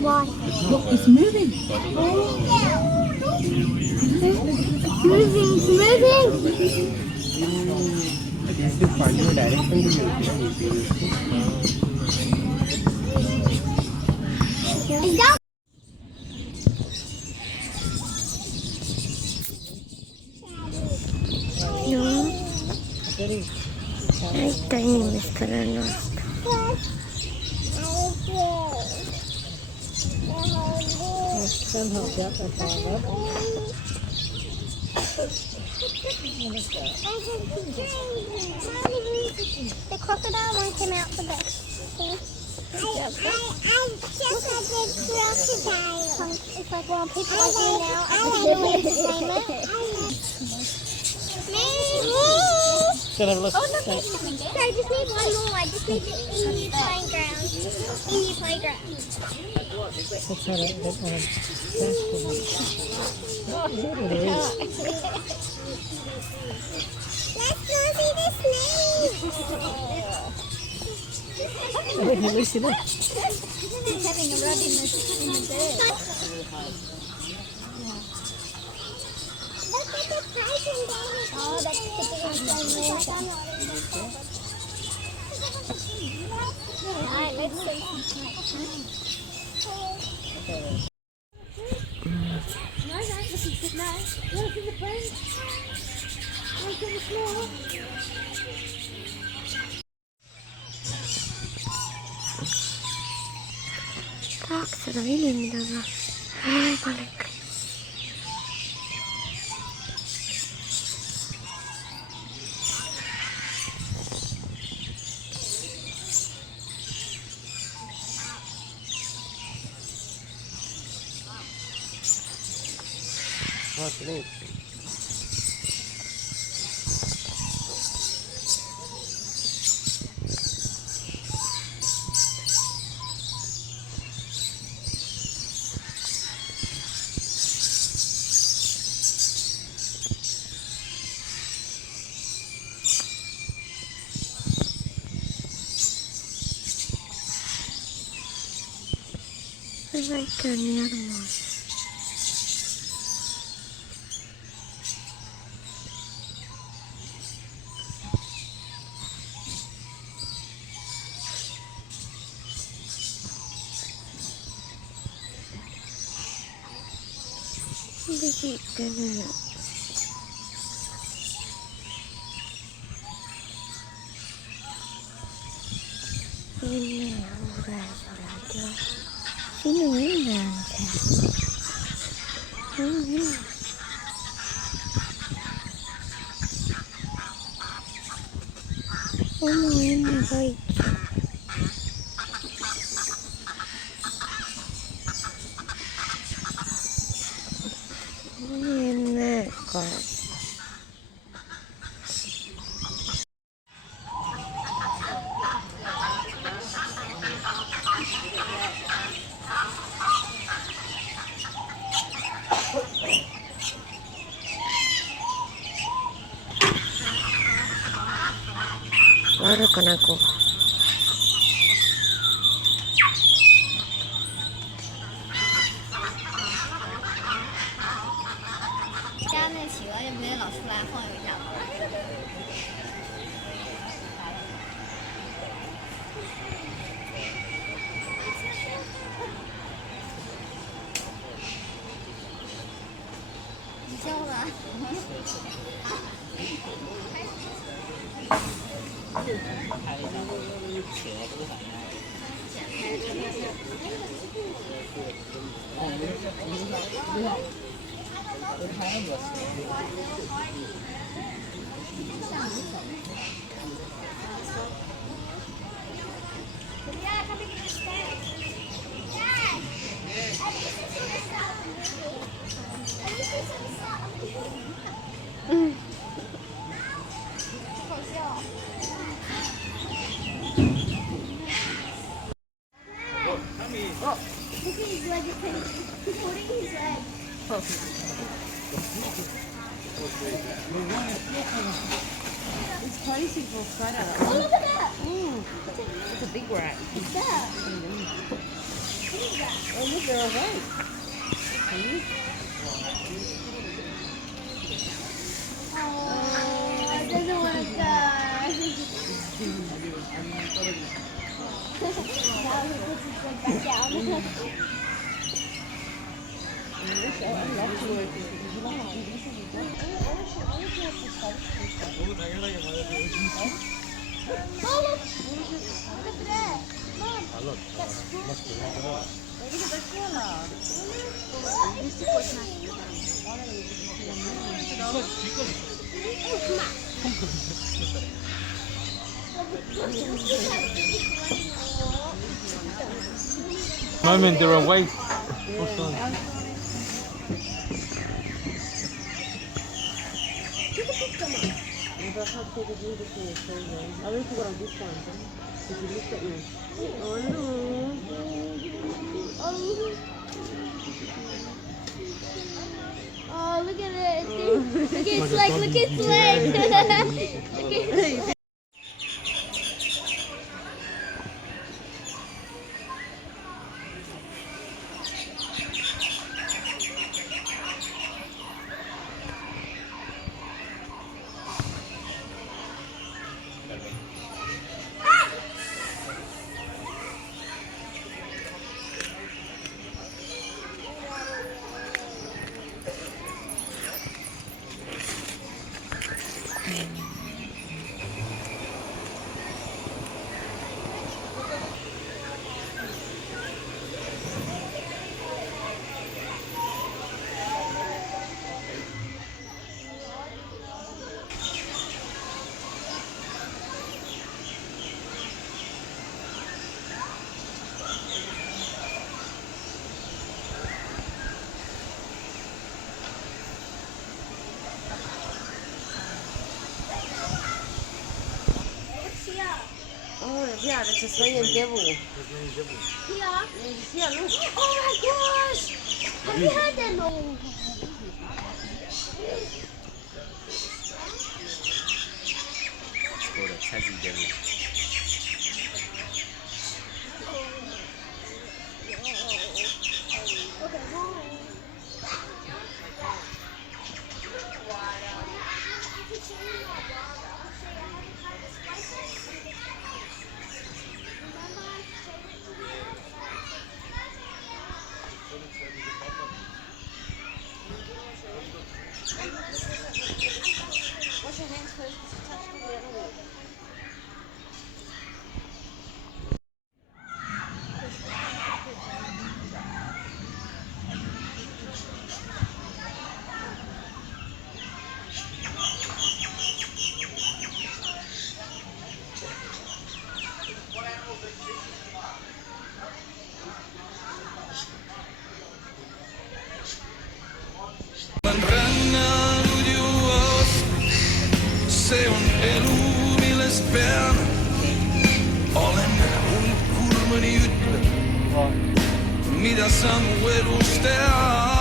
Why? Look, it's moving. Moving, it's moving. It is to find your direction to use it. Is that? No. Ay, tiny Mr. Ernest. The crocodile one came out for this. I just had this crocodile. It's like, well, people like me now at the entertainment. Can I have a look? Oh, look, there's something there. I just need one more. I just need it in your playground. In your playground. Let's have it. Let's have it. Oh, here it is. Let's go see the snake. Wait, Lucy, look. He's having a rub in the dirt. Look at the python there. Oh, that's sticking on somewhere. Alright, let's see. No, look at the nose. Look at the brain. Look at the small. Так, сыровили медоза. Ай, маленькая. What's it? It's like a animal. Baru kan aku. Look at his leg. He's putting his leg. It's crazy for Friday. Oh, look at that. It's a big rat. What's that? Oh, look, they're awake. Oh, it doesn't want to die. Now he puts his leg back down. Oh, look. Look at that. Mom, that's cool. Moment they're awake. A ver if you got on this one. If you look at me. Oh no. Oh, look at it. Look at its leg. Look at its leg. Look at Oh yeah, that's a Tasmanian devil. here. Yeah, look. Oh my gosh! Have you heard that noise? It's called a Tassie devil. Wash your hands first because you touched the animal. Se on elumilles pean, olen hulkurmani ütleb, mida sa mu elus tead.